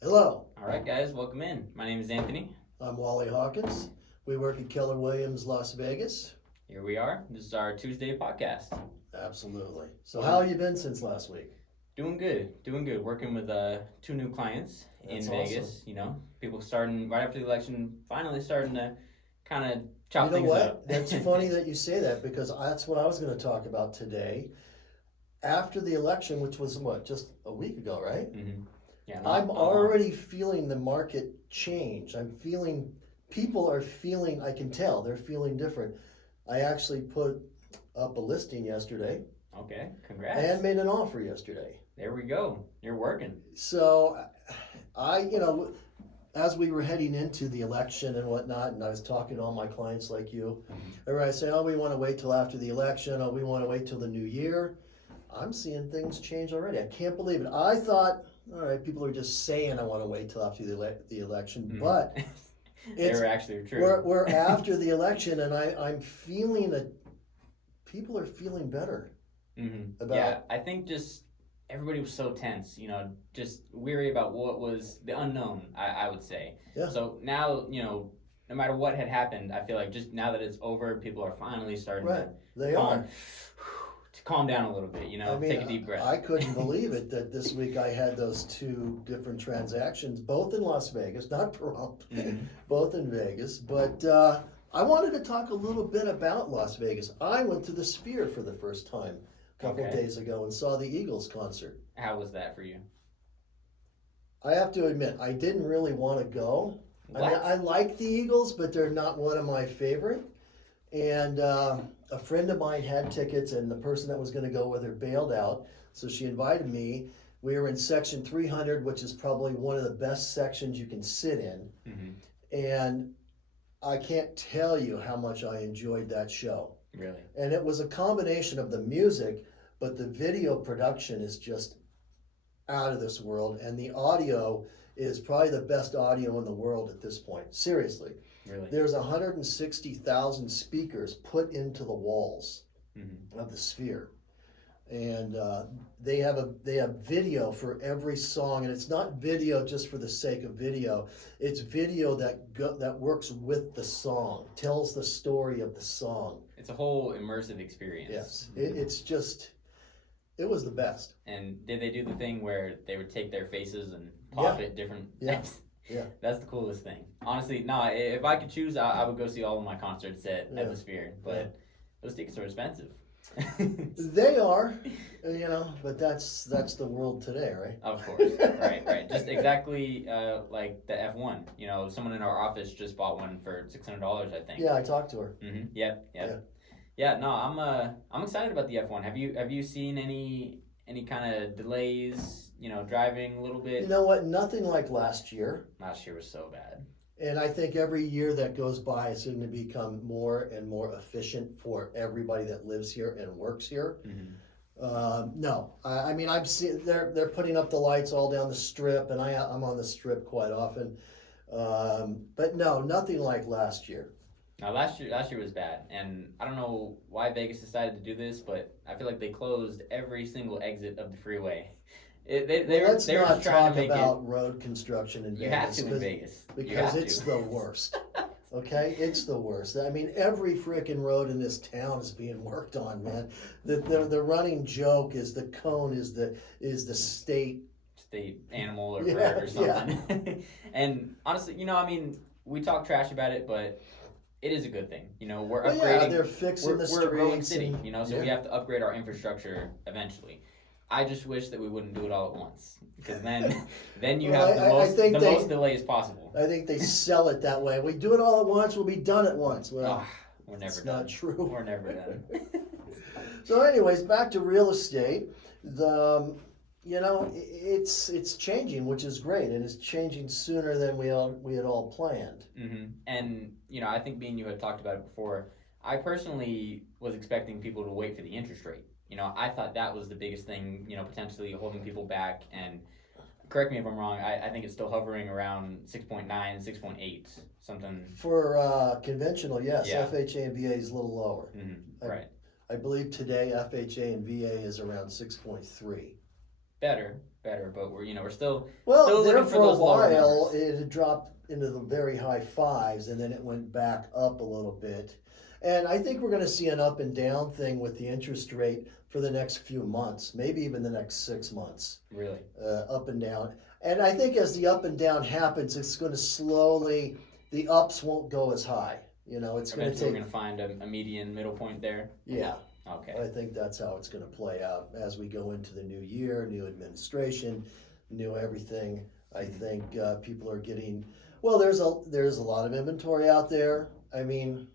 Hello, All right, guys, welcome in. My name is Anthony. I'm Wally Hawkins. We work at Keller Williams, Las Vegas. Here we are. This is our Tuesday podcast. Absolutely. So, how have you been since last week? Doing good. Working with two new clients in That's Vegas. awesome. People starting right after the election, finally starting to kind of You chop know things what? up. That's funny that you say that because that's what I was going to talk about today. After the election, which was what, just a week ago, right? Mm-hmm. Yeah, I'm not long. already feeling the market change. I'm feeling, people are feeling, I can tell, they're feeling different. I actually put up a listing yesterday Okay, congrats. and made an offer yesterday. There we go. You're working. So as we were heading into the election and whatnot, and I was talking to all my clients like you, everybody saying, oh, we want to wait till after the election, oh, we want to wait till the new year. I'm seeing things change already. I can't believe it. I thought, all right, people are just saying I want to wait till after the election, but They it's were actually true. we're after the election, and I'm feeling that people are feeling better about. Yeah, I think just everybody was so tense, just weary about what was the unknown, I would say. Yeah. So now, no matter what had happened, I feel like just now that it's over, people are finally starting Right, they calm, are. to calm down a little bit, I mean, take a deep breath. I couldn't believe it that this week I had those two different transactions, both in Las Vegas, not pahrump, both in Vegas. But I wanted to talk a little bit about Las Vegas. I went to the Sphere for the first time a couple of Okay. days ago and saw the Eagles concert. How was that for you? I have to admit, I didn't really want to go. I mean, What? I like the Eagles, but they're not one of my favorite. And a friend of mine had tickets, and the person that was going to go with her bailed out. So she invited me. We were in section 300, which is probably one of the best sections you can sit in. Mm-hmm. And I can't tell you how much I enjoyed that show. Really? And it was a combination of the music, but the video production is just out of this world. And the audio is probably the best audio in the world at this point. Seriously. Really? There's 160,000 speakers put into the walls of the Sphere, and they have video for every song, and it's not video just for the sake of video. It's video that works with the song, tells the story of the song. It's a whole immersive experience. Yes, it was the best. And did they do the thing where they would take their faces and pop it different? Yeah. Yeah. That's the coolest thing. Honestly, no, if I could choose, I would go see all of my concerts at the Sphere. But those tickets are expensive. They are, but that's the world today, right? Of course. Right. Just exactly like the F1. Someone in our office just bought one for $600, I think. Yeah, I talked to her. Mm-hmm. Yep. Yeah, no, I'm excited about the F1. Have you seen any kind of delays, driving a little bit? You know what? Nothing like last year. Last year was so bad. And I think every year that goes by, it's going to become more and more efficient for everybody that lives here and works here. No, I mean, I'm seeing they're putting up the lights all down the strip, and I'm on the strip quite often. But no, nothing like last year. Now last year was bad, and I don't know why Vegas decided to do this, but I feel like they closed every single exit of the freeway. Let's they were not just trying talk to make about road construction in You Vegas. have to in Vegas. Because it's the worst. Okay, it's the worst. I mean, every frickin' road in this town is being worked on, man. The running joke is the cone is the state animal or bird or something. And honestly, I mean, we talk trash about it, but it is a good thing. We're upgrading. Yeah, they're fixing the streets. We're a growing city, so we have to upgrade our infrastructure eventually. I just wish that we wouldn't do it all at once, because then you have the most delays possible. I think they sell it that way. We do it all at once, we'll be done at once. Well, we're never it's done. not true. We're never done. So, anyways, back to real estate. It's changing, which is great, and it's changing sooner than we had all planned. Mm-hmm. And I think me and you had talked about it before. I personally was expecting people to wait for the interest rate. I thought that was the biggest thing, potentially holding people back. And correct me if I'm wrong, I think it's still hovering around 6.9, 6.8, something. For conventional, yes. Yeah. FHA and VA is a little lower. Mm-hmm. Right. I believe today FHA and VA is around 6.3. better, but we're still Well, still there looking for for a those lower while, numbers. it had dropped into the very high fives, and then it went back up a little bit. And I think we're going to see an up and down thing with the interest rate for the next few months, maybe even the next 6 months, Really. up and down. And I think as the up and down happens, it's going to slowly, the ups won't go as high. You know, it's going to Eventually, take, we're going to find a median middle point there. yeah. Okay. I think that's how it's going to play out as we go into the new year, new administration, new everything. I think people are getting, well, there's a lot of inventory out there. I mean,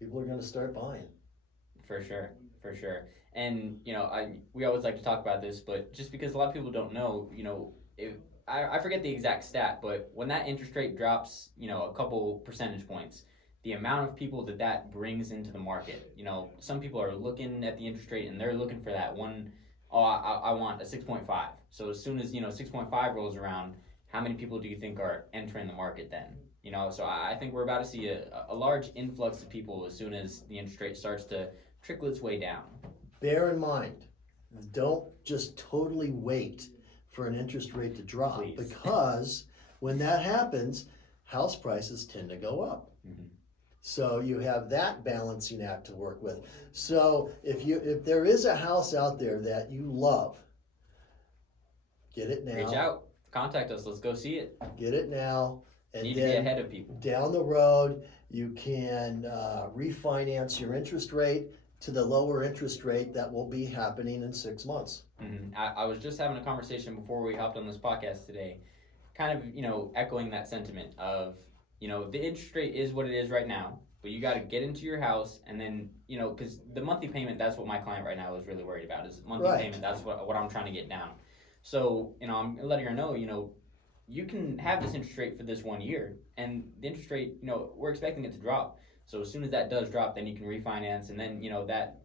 people are going to start buying. For sure. And we always like to talk about this, but just because a lot of people don't know, if I forget the exact stat, but when that interest rate drops, a couple percentage points, the amount of people that brings into the market, some people are looking at the interest rate and they're looking for that one. Oh, I want a 6.5. So as soon as 6.5 rolls around, how many people do you think are entering the market then? So I think we're about to see a large influx of people as soon as the interest rate starts to trickle its way down. Bear in mind, don't just totally wait for an interest rate to drop. Please. Because when that happens, house prices tend to go up. Mm-hmm. So you have that balancing act to work with. So if there is a house out there that you love, get it now. Reach out, contact us. Let's go see it. Get it now, and Need to be then ahead of people. down the road you can refinance your interest rate to the lower interest rate that will be happening in 6 months. Mm-hmm. I was just having a conversation before we hopped on this podcast today, kind of echoing that sentiment of the interest rate is what it is right now, but you got to get into your house, and then because the monthly payment, that's what my client right now is really worried about, is monthly Right. payment. That's what I'm trying to get down. So I'm letting her know you can have this interest rate for this 1 year, and the interest rate we're expecting it to drop. So as soon as that does drop, then you can refinance, and then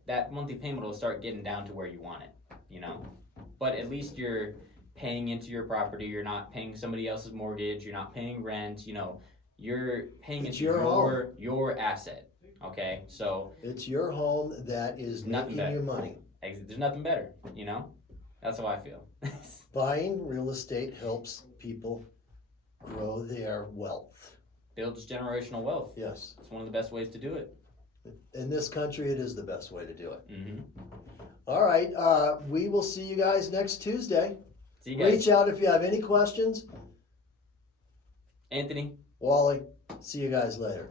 that monthly payment will start getting down to where you want it. But at least you're paying into your property. You're not paying somebody else's mortgage. You're not paying rent. You're paying It's into your asset. Okay, so It's your home that is Nothing making you better. money. there's nothing better. That's how I feel. Buying real estate helps people grow their wealth. Builds generational wealth. Yes. It's one of the best ways to do it. In this country, it is the best way to do it. Mm-hmm. All right. We will see you guys next Tuesday. See you guys. Reach out if you have any questions. Anthony. Wally, see you guys later.